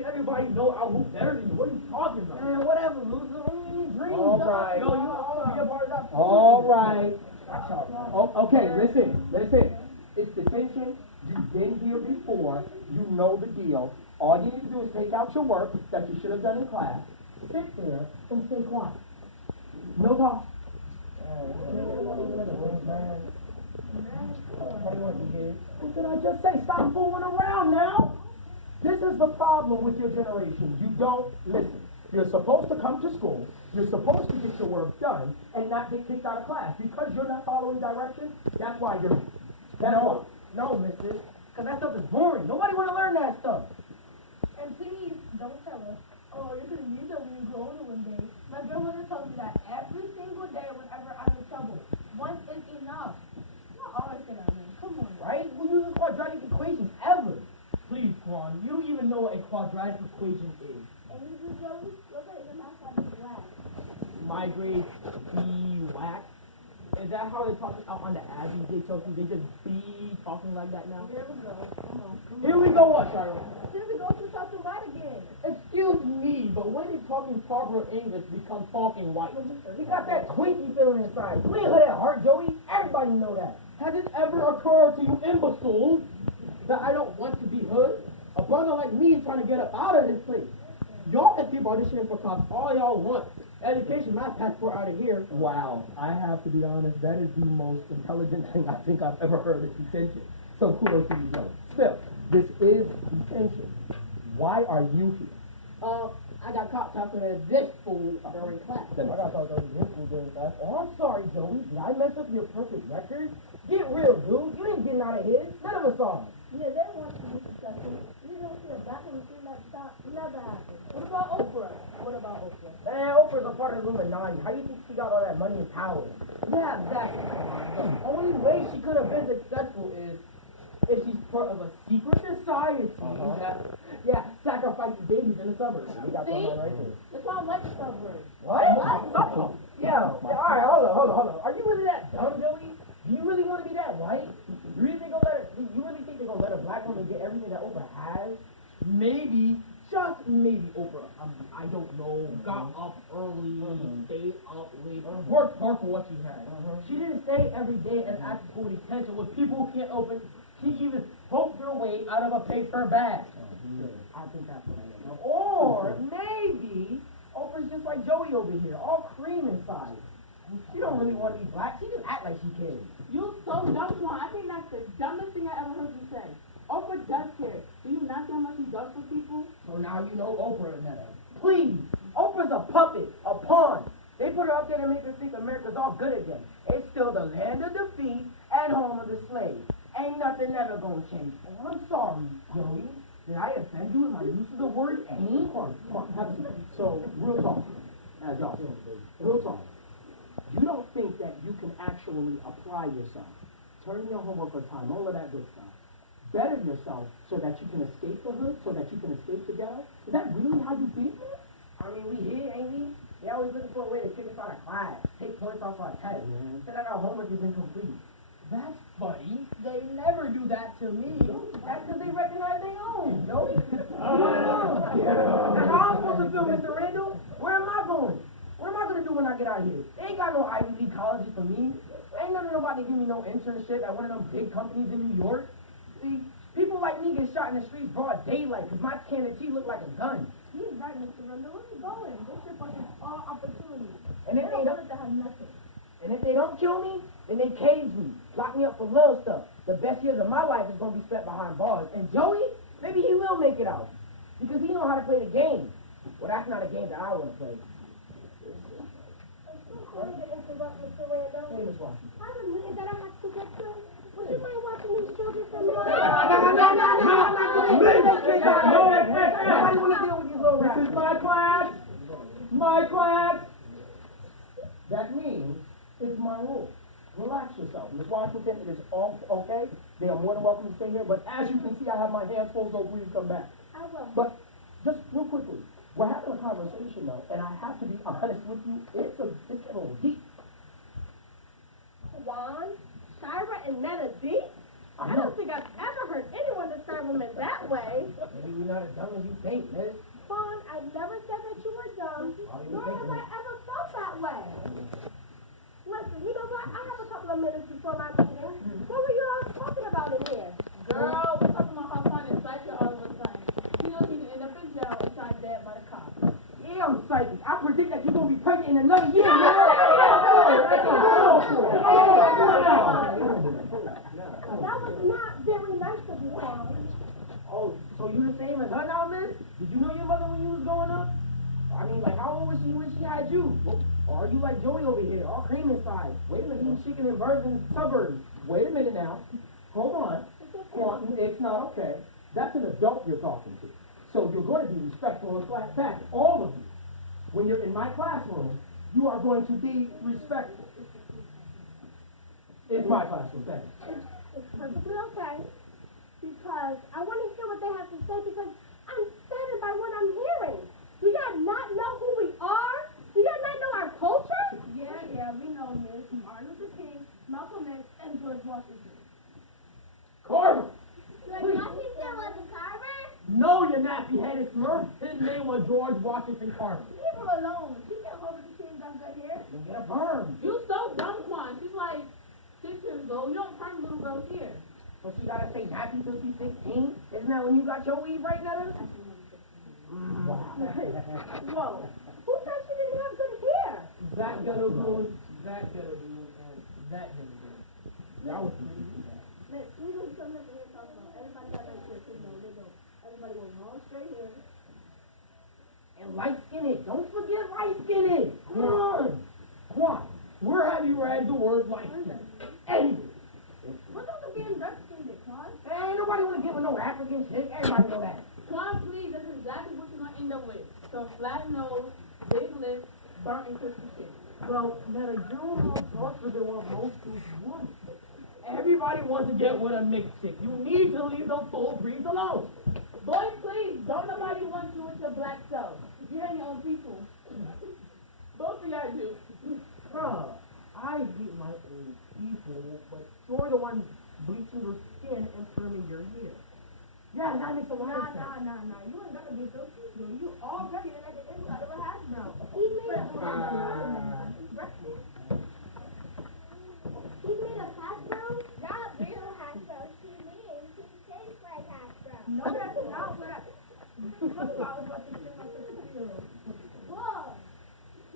everybody know I'll hoop better than you. What are you talking about? Man, whatever, loser. Only dreams. All right. Yo, you be a part of that. All right. Okay, listen. It's detention. You've been here before. You know the deal. All you need to do is take out your work that you should have done in class. Sit there and stay quiet. No talk. What did I just say? Stop fooling around now. This is the problem with your generation. You don't listen. You're supposed to come to school. You're supposed to get your work done and not get kicked out of class. Because you're not following directions, that's why you're... No, mister. Because that stuff is boring. Nobody want to learn that stuff. And please, don't tell us, oh, you're going to use it when you grow older one day. My grandmother tells me that every single day whenever I'm in trouble. Once is enough. Not always say that, man. Come on. Right? We use quadratic equations ever. Please, Quan, you don't even know what a quadratic equation is. And you do, Joey, look at your math like it's black. My grade be whack. Is that how they talk out on the ads these days, Chelsea? They just be talking like that now? Here we go. Come on. Here we go, what, Charlotte? Here we go to South White again. Excuse me, but when they talking proper English become talking white? He got that Twinkie feeling inside. You ain't heard that heart, Joey. Everybody know that. Has it ever occurred to you imbeciles that I don't want to be hood? A brother like me is trying to get up out of this place. Y'all can keep auditioning for cops all y'all want. Education, my passport out of here. Wow, I have to be honest, that is the most intelligent thing I think I've ever heard is detention. So kudos to you, Joe. Still, this is detention. Why are you here? I got caught talking to this fool during class. I got caught talking to this fool during class. Oh, I'm sorry, Joey. Did I mess up your perfect record? Get real, dude. You ain't getting out of here. None of us are. Yeah, they want to be successful. You don't see a black woman see that stop. Never happened. What about Oprah? What about Oprah? Man, Oprah's a part of Illuminati. How you think she got all that money and power? Yeah, exactly. The only way she could have been successful is if she's part of a secret society that sacrifices babies in the suburbs. We got See? someone right here. That's why I like the suburbs. What? Yeah, all right, hold on. Are you really that dumb, Joey? Do you really want to be that white? You really think they're gonna let a black woman get everything that Oprah has? Maybe, just maybe Oprah, I don't know, got up early, stayed up late, worked hard for what she had. She didn't stay every day and act for detention with people who can't open, she even poked her way out of a paper bag. I think that's what I know. Or maybe Oprah's just like Joey over here, all cream inside. She don't really want to be black. She just act like she cares. You so dumb, Quan. I think that's the dumbest thing I ever heard you say. Oprah does care. Do you not see how much she does for people? So now you know Oprah and that. Please, Oprah's a puppet, a pawn. They put her up there to make her think America's all good again. It's still the land of defeat and home of the slave. Ain't nothing ever gonna change. Oh, I'm sorry, Joey. Did I offend you in my use of the word ain't? So, real talk, as y'all feel, real talk. You don't think that you can actually apply yourself, turn your homework on time, all of that good stuff, better yourself so that you can escape the hood, so that you can escape the ghetto? Is that really how you feel? I mean, we here, ain't we? They always looking for a way to kick us out of class, take points off our tests, say that our homework is incomplete. That's funny. They never do that to me. That's because they recognize they own, Joey. That's how I'm supposed to feel, Mr. Randall. Where am I going? What am I going to do when I get out of here? They ain't got no Ivy League colleges for me. Ain't nobody give me no internship at one of them big companies in New York. See, people like me get shot in the street broad daylight because my can of tea look like a gun. He's right, Mr. Randall. Where you going? This is fucking all opportunity. And if they don't want us to have nothing. And if they don't kill me, then they cage me, lock me up for little stuff. The best years of my life is going to be spent behind bars. And Joey, maybe he will make it out because he know how to play the game. Well, that's not a game that I want to play. Sorry to interrupt, Mr. Randall. Hey, Miss Washington. I don't mean that I have to get to. Would you mind watching these children from the Nobody want to deal with these little This rappers. is my class. My class. That means it's my rule. Relax yourself. Ms. Washington, it is all okay. They are more than welcome to stay here. But as you can see, I have my hands full, so please come back. I will. But just real quickly, we're having a conversation though, and I have to be honest with you. It's a little deep. Juan, Shira, and Netta D? I don't think I've ever heard anyone describe women that way. Maybe we not as dumb as you think, miss. Fun, I never said that you were dumb, nor have I ever felt that way. Listen, you know what? I have a couple of minutes before my meeting. What were you all talking about in here? Girl, we're talking about how fun is psychic all of a sudden. She knows she's gonna end up in jail and shot dead by the cops. Yeah, I'm psychic. I predict that you're gonna be pregnant in another year. That was not very nice of you, Paul. Oh, so you the same as her now, miss? Did you know your mother when you was growing up? I mean, like, how old was she when she had you? Or are you like Joey over here, all cream inside? Wait a minute, eating chicken and birds in the suburbs. Wait a minute now. Hold on. Quentin, it's not okay. That's an adult you're talking to. So you're going to be respectful of class. In fact, all of you, when you're in my classroom, you are going to be respectful. It's my classroom, thank you. It's perfectly okay, because I want to hear what they have to say, because I'm saddened by what I'm hearing. Do y'all not know who we are? Do y'all not know our culture? Yeah, we know this. Martin Luther King, Malcolm X, and George Washington. Carver! Like, nothing there was a Carver? No, you nappy-headed smurf. His name was George Washington Carver. Leave her alone. She can't hold the king down good here. Get a burn. You so dumb, Quan. She's like 6 years old. You don't turn little girls here. But she gotta stay happy till she's 16? Isn't that when you got your weed right, Netta? Wow. Whoa. Who said she didn't have good hair? That ghetto goon, and that ghetto goon. That was Man, we don't come up here and talk about everybody got that shit, you know, they don't. Everybody went long straight here. And light-skinned. Don't forget light-skinned. Come on. Quan, where have you read the word light skin? Anyway. What's up with being dark-skinned, Quan? Ain't nobody wanna get with no African chick. Everybody know that. Quan, please, this is exactly what you're gonna end up with. So flat nose, big lips, burnt and crispy chicken. Well, Netta, you don't talk for the one most dudes want. Everybody wants to get with a mixed chick. You need to leave the full breeds alone. Boy, please, don't nobody want you with your black self. You ain't your own people. Both of y'all do. Bruh, I get my own people, but you're the one bleaching your skin and trimming your hair. Yeah, that makes a lot of sense. Nah. You ain't gonna get those people. You already like the inside of a hash brown. He made a hash brown? Not real hash brown. He tastes like hash brown. No, that's not what I was about to say about the 3-year-old. Whoa.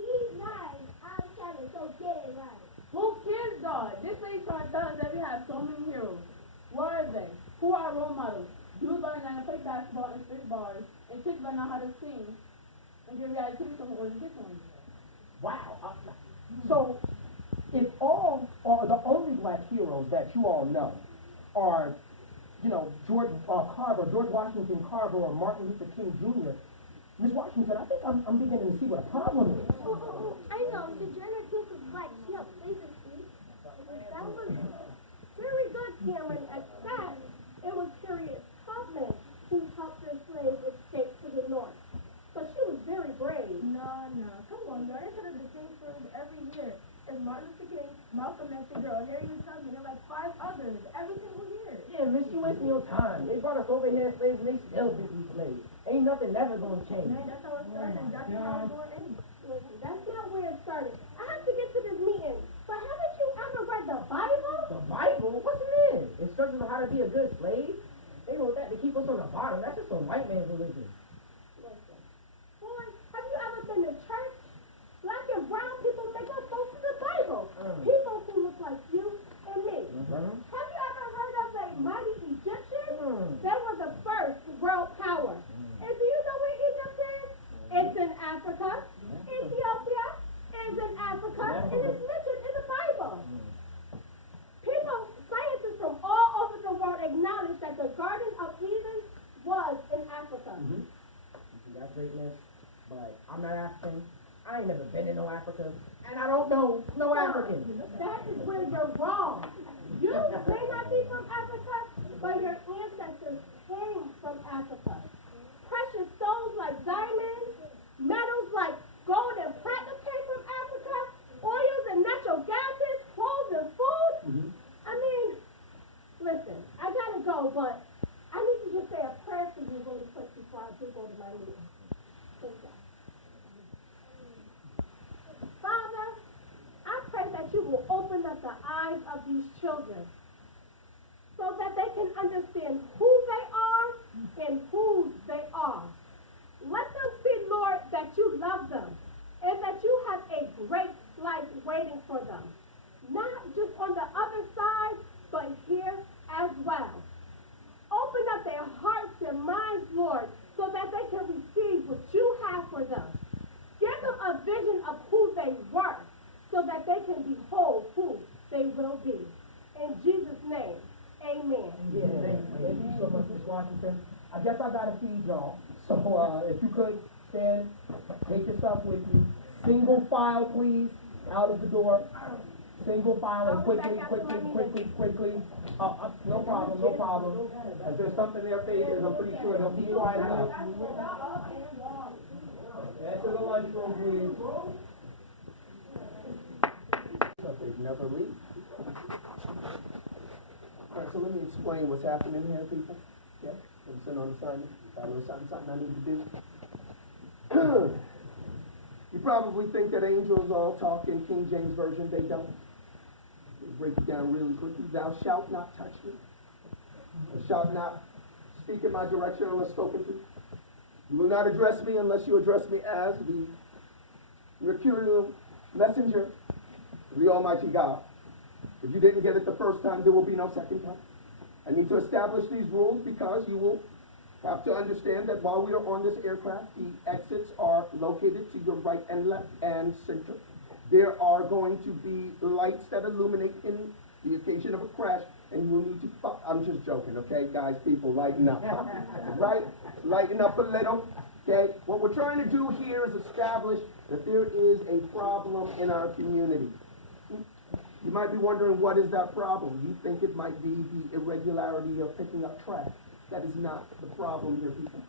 He's nice. I'm Kevin, so get it right. Who cares, God? This lady trying to tell us that we have so many heroes. What are they? Who are our role models? Dudes learn how to play basketball and spit bars, and chicks learn how to sing and get reality TV from organizations. Wow. So, if all, or the only black heroes that you all know are, you know, George Washington Carver, or Martin Luther King Jr., Ms. Washington, I think I'm beginning to see what a problem is. I know, the Jenner kiss is like, no, basically. That was very good, Cameron, except it was Harriet Tubman who helped her slaves escape to the north. But she was very brave. No. Come on, y'all. They could have the same stories every year. It's Martin Luther King, Malcolm X, the girl, Harriet Tubman, and like 5 others every single year. Yeah, miss, you wasting your time. They brought us over here as slaves and they still think we slaves. Ain't nothing never gonna change. Man, that's how it started. That's how it's going to end. Listen, that's not where it started. I have to get to this meeting. But haven't you ever read the Bible? The Bible? What's it in? Instructions on how to be a good slave? They wrote that to keep us on the bottom. That's just a white man's religion. Listen. Boy, have you ever been to church? Black and brown people make up most of the Bible. People who look like you and me. Have you ever heard of a mighty Egyptian? They were the first world power. And do you know where Egypt is? It's in Africa. Ethiopia is in Africa. And it's mentioned in the Bible. People, scientists from all over the world acknowledge that the Garden of Eden was in Africa. That's greatness, but I'm not African. I ain't never been in no Africa, and I don't know no African. That is where you're wrong. You may not be from Africa, but your ancestors came from Africa. Precious stones like diamonds, metals like gold and platinum came from Africa, oils and natural gases, clothes and food. I mean, listen, I gotta go, but I need to just say a prayer for you really quick before understand who they are and whose they are. Let them see, Lord, that you love them and that you have a great life waiting for them. Not just on the other side, but here as well. Open up their hearts and minds, Lord, so that they can receive what you have for them. Give them a vision of who they were, so that they can behold who they will be. In Jesus' name, amen. Yeah, thank you so much, Ms. Washington. I guess I gotta feed y'all. So if you could stand, take your stuff with you. Single file, please, out of the door. Single file and quickly. No problem. If there's something in their faces, I'm pretty sure they'll be quiet enough. Enter the lunchroom, please. They never leave. All right, so let me explain what's happening here, people. Yeah, I'm sitting on assignment. I know something I need to do. You probably think that angels all talk in King James Version. They don't. They break it down really quickly. Thou shalt not touch me. Thou shalt not speak in my direction unless spoken to. You will not address me unless you address me as the mercurial messenger of the Almighty God. If you didn't get it the first time, there will be no second time. I need to establish these rules because you will have to understand that while we are on this aircraft, the exits are located to your right and left and center. There are going to be lights that illuminate in the occasion of a crash, and you will need to, I'm just joking, okay, guys, people, lighten up, right? Lighten up a little, okay? What we're trying to do here is establish that there is a problem in our community. You might be wondering, what is that problem? You think it might be the irregularity of picking up trash. That is not the problem here, people.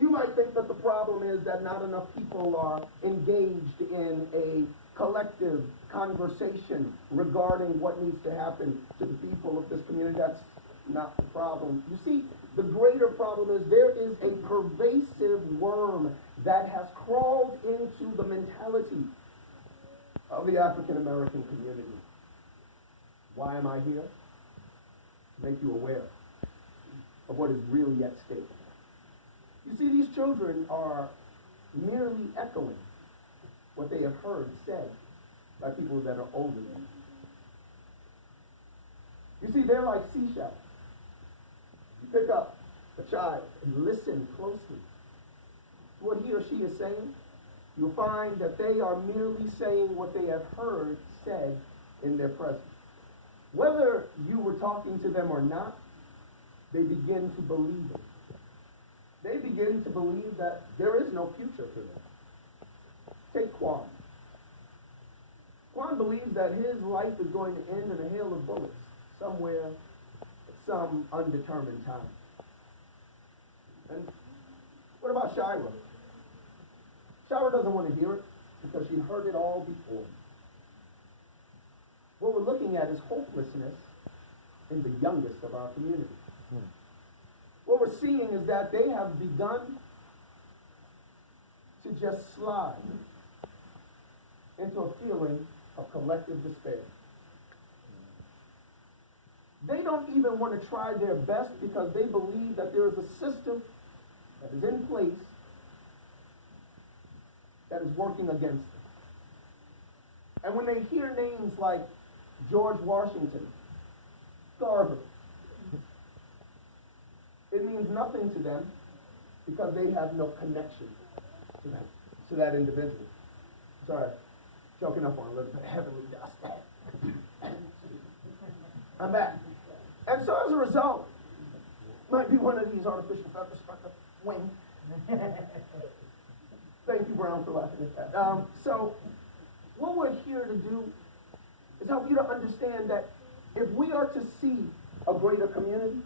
You might think that the problem is that not enough people are engaged in a collective conversation regarding what needs to happen to the people of this community. That's not the problem. You see, the greater problem is there is a pervasive worm that has crawled into the mentality of the African American community. Why am I here? To make you aware of what is really at stake. You see, these children are merely echoing what they have heard said by people that are older than them. You see, they're like seashells. You pick up a child and listen closely to what he or she is saying, you'll find that they are merely saying what they have heard said in their presence. Whether you were talking to them or not, they begin to believe it. They begin to believe that there is no future for them. Take Quan. Quan believes that his life is going to end in a hail of bullets somewhere at some undetermined time. And what about Shira? Shira doesn't want to hear it because she heard it all before. What we're looking at is hopelessness in the youngest of our community. What we're seeing is that they have begun to just slide into a feeling of collective despair. They don't even want to try their best because they believe that there is a system that is in place that is working against them. And when they hear names like George Washington, Garvey, it means nothing to them because they have no connection to that individual. Sorry, choking up on a little bit of heavenly dust. I'm back. And so as a result, might be one of these artificial feathers on the wing. Thank you, Brown, for laughing at that. So what we're here to do is help you to understand that if we are to see a greater community,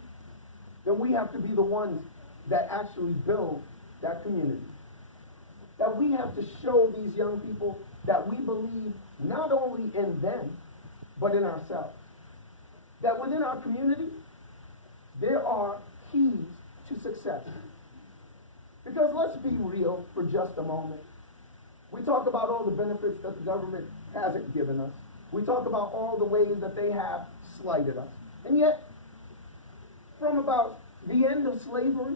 then we have to be the ones that actually build that community. That we have to show these young people that we believe not only in them, but in ourselves. That within our community, there are keys to success. Because let's be real for just a moment. We talk about all the benefits that the government hasn't given us. We talk about all the ways that they have slighted us. And yet, from about the end of slavery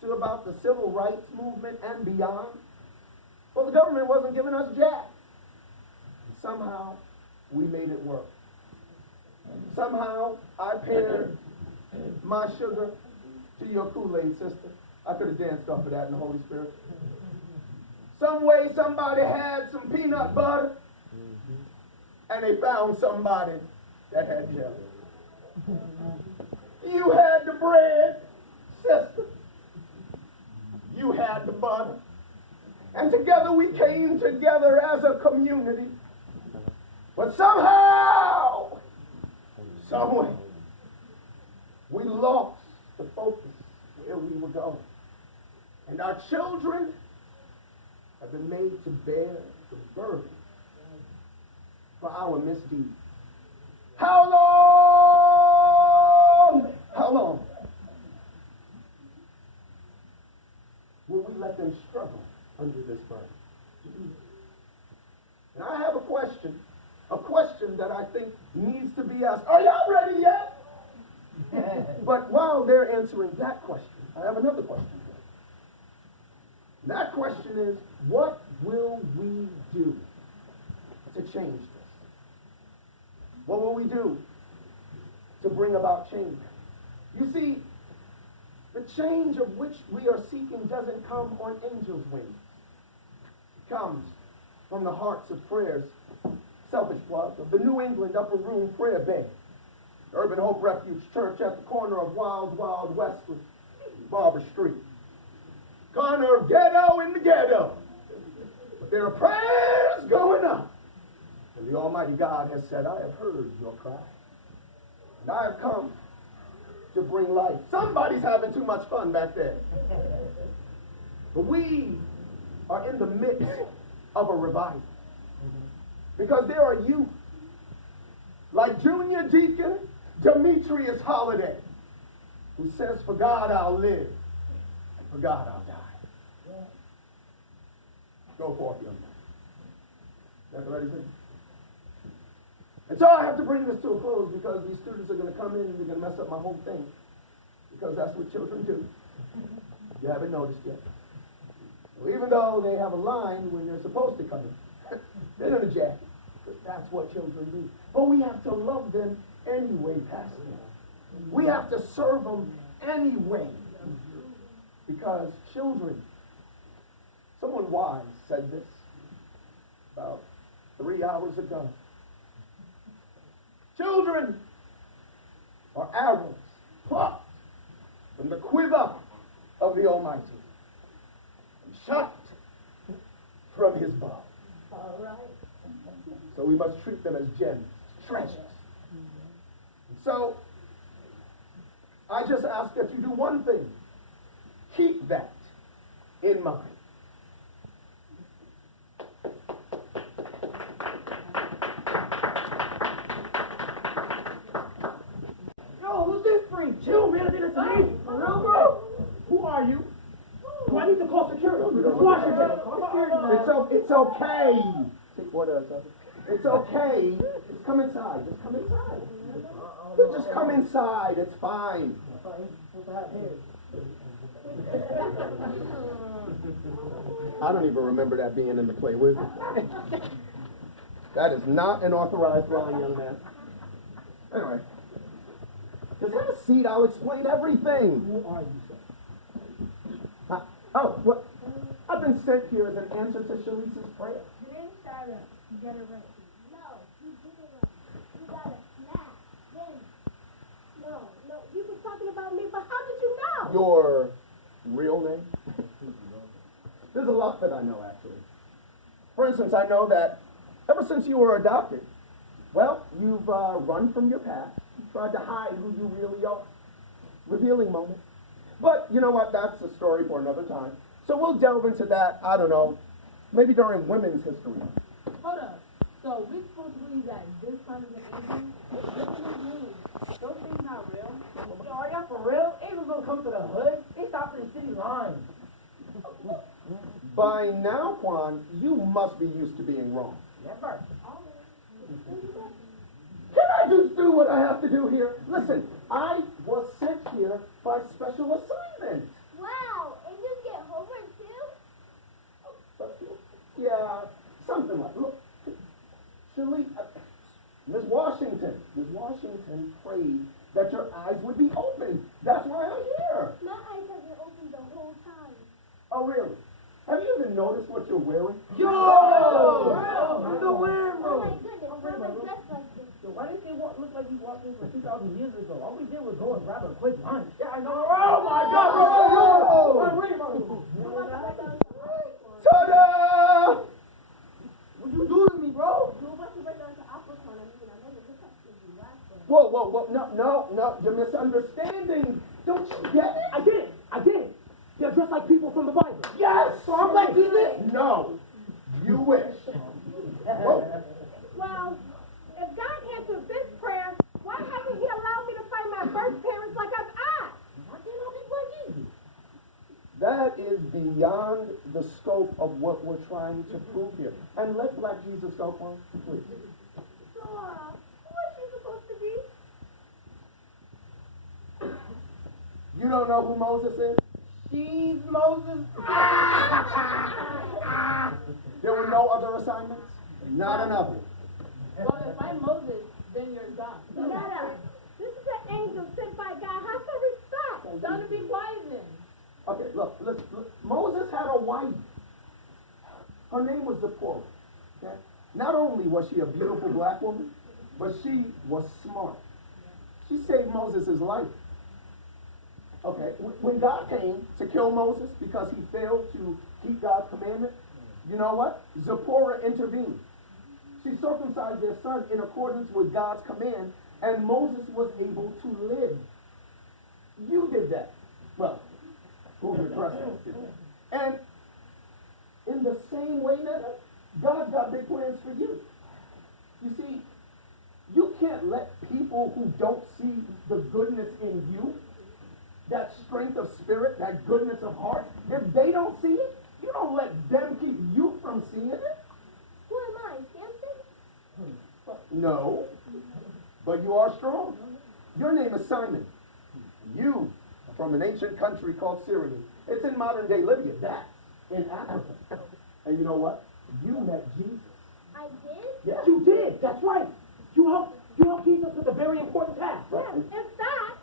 to about the civil rights movement and beyond, well, the government wasn't giving us jack. Somehow, we made it work. Somehow, I paired my sugar to your Kool-Aid, sister. I could have danced off of that in the Holy Spirit. Some way somebody had some peanut butter, and they found somebody that had jelly. You had the bread, sister. You had the butter. And together we came together as a community. But somehow, someway, we lost the focus where we were going. And our children have been made to bear the burden for our misdeeds. How long will we let them struggle under this burden? And I have a question that I think needs to be asked. Are y'all ready yet? But while they're answering that question, I have another question. That question is, what will we do to change this? What will we do to bring about change? You see, the change of which we are seeking doesn't come on angel's wings. It comes from the hearts of prayers, selfish plug, of the New England Upper Room Prayer Band, Urban Hope Refuge Church at the corner of Wild Wild West with Barber Street. Corner of ghetto in the ghetto. But there are prayers going up. And the Almighty God has said, I have heard your cry. And I have come to bring life. Somebody's having too much fun back there. But we are in the midst of a revival. Because there are youth, like Junior Deacon Demetrius Holiday, who says, for God I'll live, and for God I'll die. Go forth, young man. That's what he said. And so I have to bring this to a close because these students are going to come in and they're going to mess up my whole thing. Because that's what children do. You haven't noticed yet. Well, even though they have a line when they're supposed to come in, they're in a jacket. But that's what children do. But we have to love them anyway, Pastor. We have to serve them anyway. Because children, someone wise said this about 3 hours ago. Children are arrows plucked from the quiver of the Almighty and shot from his bow. All right. So we must treat them as gems, treasures. And so I just ask that you do one thing. Keep that in mind. Yo, who's this freak? Chill, man. I did it to me. For real, bro? Who are you? Do I need to call security? Washington. It's okay. It's okay. Just come inside. Just come inside. Just come inside. It's fine. I don't even remember that being in the play. Where's it? That is not an authorized line, young man. Anyway. Just have a seat. I'll explain everything. Who are you, sir? Oh, what? I've been sent here as an answer to Shalice's prayer. You didn't start it. You get it right. No, you didn't. You got it. Snap. Then. No, you were talking about me, but how did you know? Your real name? There's a lot that I know, actually. For instance, I know that ever since you were adopted, well, you've run from your past. You tried to hide who you really are. Revealing moment. But you know what? That's a story for another time. So we'll delve into that, I don't know, maybe during Women's History Month. Hold up. So we supposed to believe that this time is an angel? What do you mean? Those things not real? Yo, are y'all for real? Angels don't come to the hood. They stop in the city lines. By now, Quan, you must be used to being wrong. Never. Can I just do what I have to do here. Listen, I was sent here by special assignment. Wow, and you get homework too? Yeah, something like, look, Shirley, Miss Washington prayed that your eyes would be open. That's why I'm here. My eyes have been open the whole time. Oh, really? Have you even noticed what you're wearing? Yo! The Oh wearing my room. goodness, why am I dressed like this? So why didn't they look like you walked in for 2,000 years ago? All we did was go and grab a quick lunch. Yeah, I know. Oh my God! Ta-da! What you do to me, bro? Whoa, no, you're misunderstanding. Don't you get it? I did it. They're dressed like people from the Bible. Yes! So I'm like Jesus? No, you wish. Whoa. Well, if God answered this prayer, why hasn't He allowed me to find my birth parents like I've asked? Why can't I be like easy? That is beyond the scope of what we're trying to prove here. And let Black Jesus go on, please. So, who is she supposed to be? You don't know who Moses is? She's Moses. There were no other assignments? Not enough. Well, if I'm Moses, then you're God. Nada. This is an angel sent by God. Have some respect. Tell her to be quiet then. Okay, look. Moses had a wife. Her name was Zipporah. Okay? Not only was she a beautiful black woman, but she was smart. She saved Moses' life. Okay, when God came to kill Moses because he failed to keep God's commandment, you know what? Zipporah intervened. She circumcised their son in accordance with God's command, and Moses was able to live. You did that. Well, who your president did that. And in the same way, Netta, God got big plans for you. You see, you can't let people who don't see the goodness in you, that strength of spirit, that goodness of heart, if they don't see it, you don't let them keep you from seeing it. Who am I, Samson? No, but you are strong. Your name is Simon. You are from an ancient country called Syria. It's in modern day Libya. That's in Africa. And you know what? You met Jesus. I did? Yes, You did. That's right. You helped Jesus with a very important task. Yes, in fact,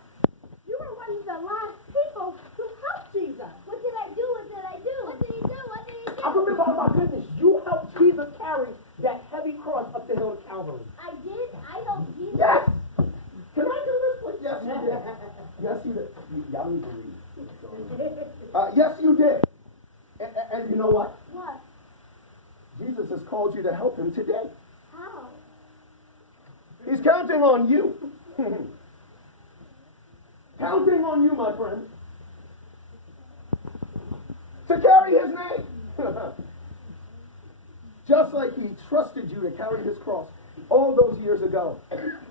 you were one of the last people to help Jesus. What did I do? What did I do? What did he do? What did he do? I remember, oh my goodness, you helped Jesus carry that heavy cross up the hill to Calvary. I did? I helped Jesus? Yes! Can I do this? Please? Yes, you did. Yes, you did. Y'all need to read. Yes, you did. And you know what? What? Jesus has called you to help him today. How? He's counting on you. Counting on you, my friend. To carry his name. Just like he trusted you to carry his cross all those years ago.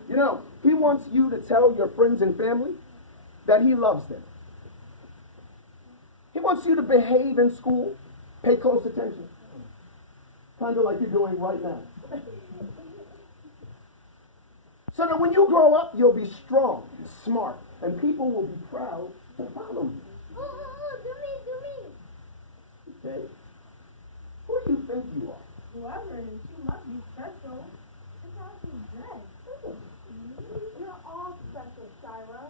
You know, he wants you to tell your friends and family that he loves them. He wants you to behave in school, pay close attention. Kind of like you're doing right now. So that when you grow up, you'll be strong, smart, and people will be proud to follow you. Do me. Okay? Who do you think you are? Whoever it is, she must be special. Look how she's dressed. You're all special, Shira.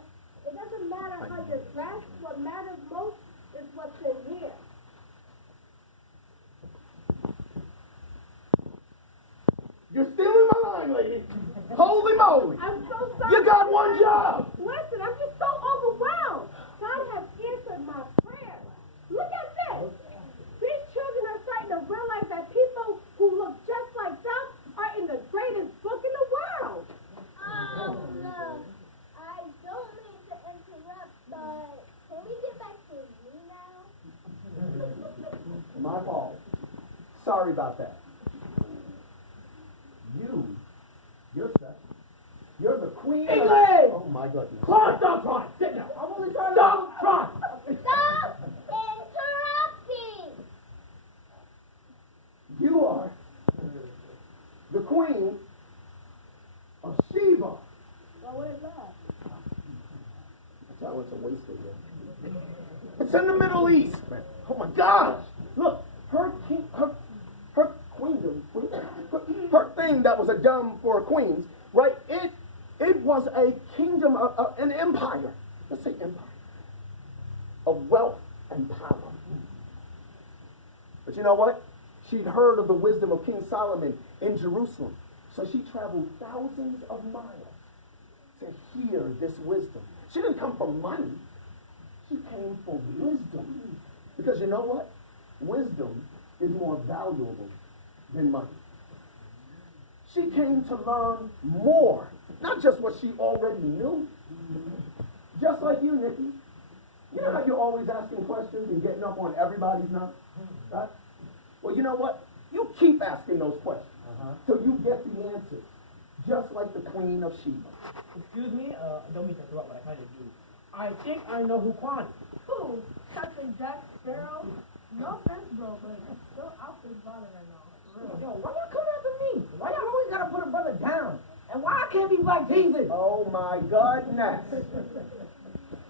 It doesn't matter how you're dressed. What matters most is what's in here. You're stealing my line, lady. Holy moly. I'm so sorry. You got one job. Listen, I'm just so overwhelmed. God has answered my prayer. Look at this. These children are starting to realize that people who look just like them are in the greatest book in the world. Look, I don't mean to interrupt, but can we get back to you now? My fault. Sorry about that. You're set. You're the queen. English! Oh my goodness. Come on, stop trying. Sit down. I'm only trying to. Stop trying. Stop interrupting! You are the queen of Sheba. Well, know it's a waste of here. It's in the Middle East, man. Oh my gosh! Look, her queendom, her thing that was a dome for queens, right? It was a kingdom, an empire. Let's say empire of wealth and power. But you know what? She'd heard of the wisdom of King Solomon in Jerusalem, so she traveled thousands of miles to hear this wisdom. She didn't come for money. She came for wisdom. Because you know what? Wisdom is more valuable than money. She came to learn more, not just what she already knew. Just like you, Nikki. You know how you're always asking questions and getting up on everybody's nuts? Right? Well, you know what? You keep asking those questions till you get the answers. Just like the Queen of Sheba. Excuse me, don't mean to interrupt, but I kind of do. I think I know who Quan is. Who? Captain Jack Sparrow? No offense, bro, but still out for his bother right now. For real. Yo, why y'all coming after me? Why y'all always gotta put a brother down? And why I can't be Black Jesus? Oh my goodness.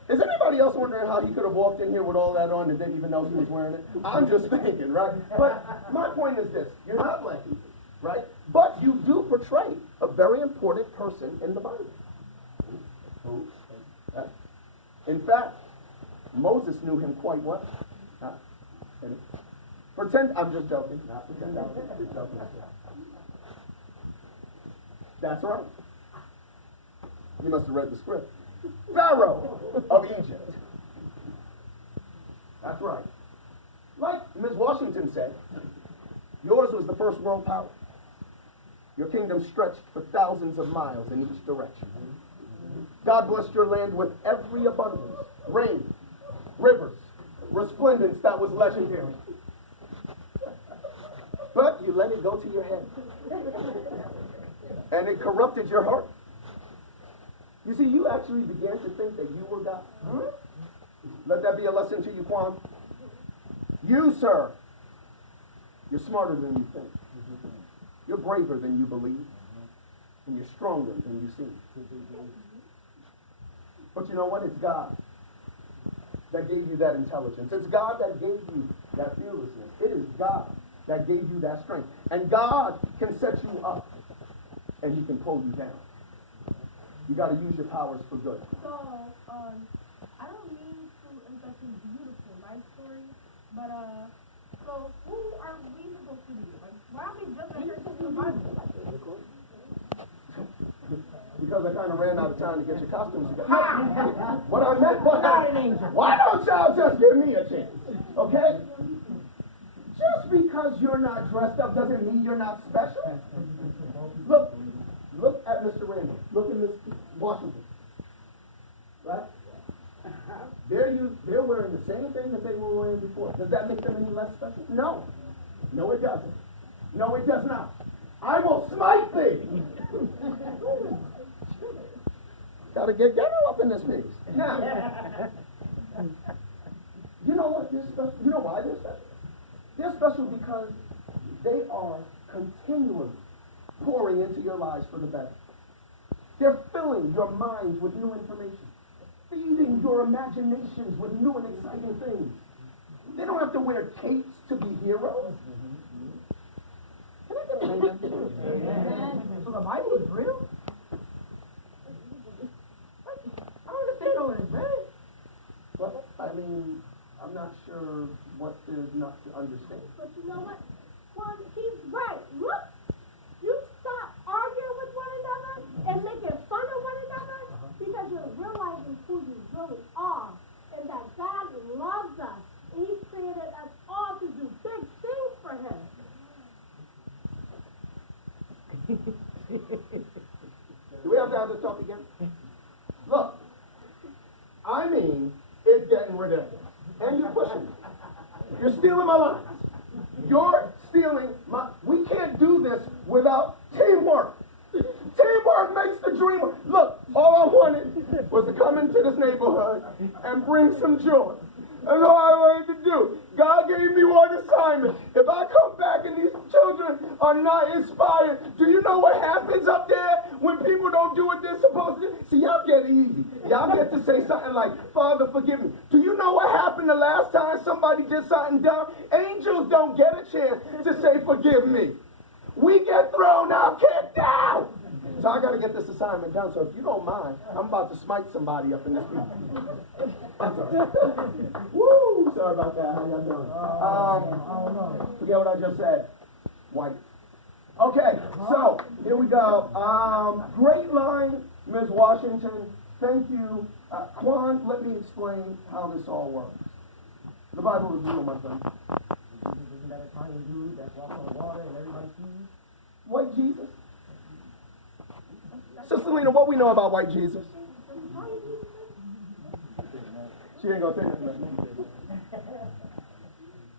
Is anybody else wondering how he could have walked in here with all that on and didn't even know he was wearing it? I'm just thinking, right? But my point is this. You're not Black Jesus, right? But you do portray a very important person in the Bible. Who? In fact, Moses knew him quite well. Pretend, I'm just joking. Not pretend, I'm just joking. That's right. You must have read the script. Pharaoh of Egypt. That's right. Like Ms. Washington said, yours was the first world power. Your kingdom stretched for thousands of miles in each direction. God blessed your land with every abundance, rain, rivers, resplendence that was legendary. But you let it go to your head. And it corrupted your heart. You see, you actually began to think that you were God. Let that be a lesson to you, Quan. You, sir, you're smarter than you think. You're braver than you believe. And you're stronger than you seem. But you know what? It's God that gave you that intelligence. It's God that gave you that fearlessness. It is God that gave you that strength. And God can set you up. And he can pull you down. You got to use your powers for good. So, I don't mean to interrupt his beautiful life story, but, so who are we supposed to be? Like, why are we just like in the Bible? Because I kind of ran out of time to get your costumes together. What I meant was, why don't y'all just give me a chance? Okay? Just because you're not dressed up doesn't mean you're not special. Look at Mr. Randall. Look at Ms. Washington. Right? They're wearing the same thing that they were wearing before. Does that make them any less special? No. No, it doesn't. No, it does not. I will smite thee. Gotta get ghetto up in this piece. Now, you know what? They're special. You know why they're special? They're special because they are continually pouring into your lives for the better. They're filling your minds with new information, feeding your imaginations with new and exciting things. They don't have to wear capes to be heroes. Can I get an amen? So the Bible is real? I don't understand all this, man. Well, I mean, I'm not sure what there's not to understand. But you know what? Well, he's right. Look, you stop arguing with one another and making fun of one another because you're realizing who you really are and that God loves us and He created us all to do big things for Him. Do we have to have this talk again? Look, I mean, it's getting ridiculous. And you're pushing me. You're stealing my lines. You're stealing my... We can't do this without teamwork. Teamwork makes the dream work. Look, all I wanted was to come into this neighborhood and bring some joy. That's all I wanted to do. God gave me one assignment. If I come back and these children are not inspired, do you know what happens up there when people don't do what they're supposed to do? See, y'all get get it easy. Y'all get to say something like, Father, forgive me. Do you know what happened the last time somebody did something dumb? Angels don't get a chance to say, forgive me. We get thrown out, kicked out. So I got to get this assignment done. So if you don't mind, I'm about to smite somebody up in this meeting. I'm sorry. Woo! Sorry about that. How y'all doing? Forget what I just said. White. Okay, so here we go. Great line, Ms. Washington. Thank you. Quan, let me explain how this all works. The Bible is real, my friend. Isn't that a tiny dude that walks on water and everybody sees? White Jesus. Sister Lena, what we know about white Jesus? She ain't gonna say nothing.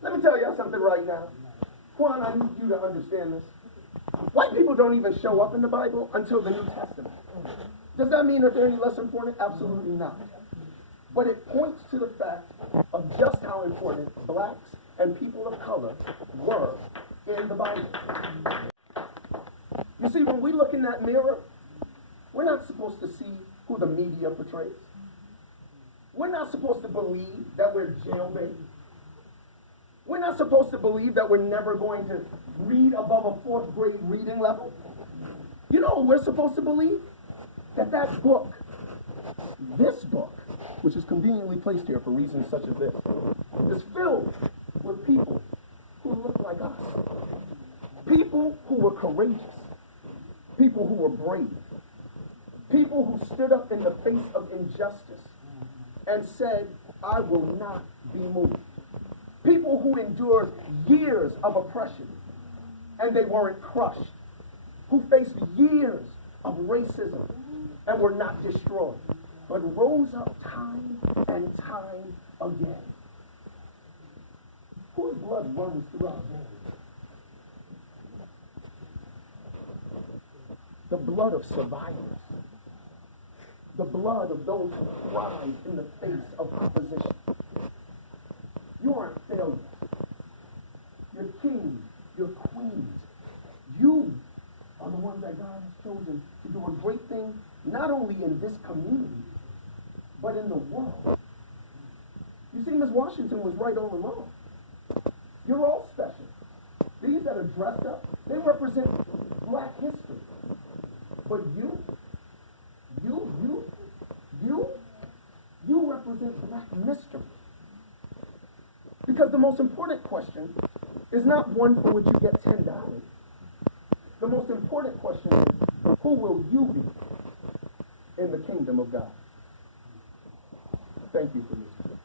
Let me tell y'all something right now. Quan, I need you to understand this. White people don't even show up in the Bible until the New Testament. Does that mean that they're any less important? Absolutely not. But it points to the fact of just how important blacks and people of color were in the Bible. You see, when we look in that mirror, we're not supposed to see who the media portrays. We're not supposed to believe that we're jailbait. We're not supposed to believe that we're never going to read above a 4th grade reading level. You know what we're supposed to believe? That book, this book, which is conveniently placed here for reasons such as this, is filled with people who look like us. People who were courageous. People who were brave. People who stood up in the face of injustice and said, I will not be moved. People who endured years of oppression and they weren't crushed. Who faced years of racism and were not destroyed, but rose up time and time again. Whose blood runs through our veins? The blood of survivors. The blood of those who cried in the face of opposition. You aren't failures. You're kings. You're queens. You are the ones that God has chosen to do a great thing, not only in this community, but in the world. You see, Ms. Washington was right all along. You're all special. These that are dressed up, they represent black history. But you represent black mystery. Because the most important question is not one for which you get $10. The most important question is, who will you be in the kingdom of God? Thank you for listening.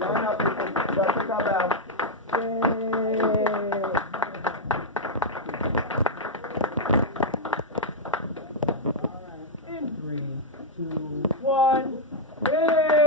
Line up, people. You gotta take our bow. In 3, 2, 1. Yay!